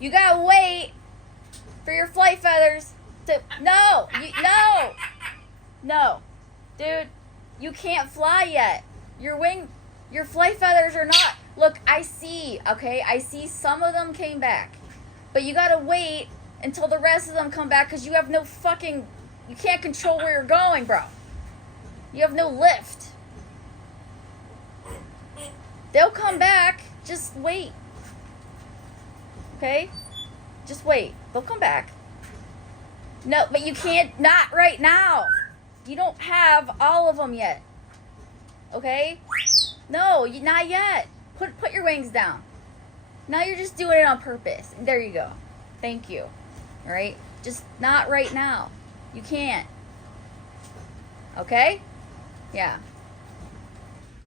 You gotta wait for your flight feathers to... No! No. Dude, you can't fly yet. Your flight feathers are not... Look, I see, okay? I see some of them came back. But you gotta wait until the rest of them come back because you have no fucking... You can't control where you're going, bro. You have no lift. They'll come back. Just wait. Okay? Just wait. They'll come back. No, but you can't... Not right now. You don't have all of them yet. Okay? No, not yet. Put your wings down. Now you're just doing it on purpose. There you go. Thank you. All right? Just not right now. You can't. Okay? Yeah.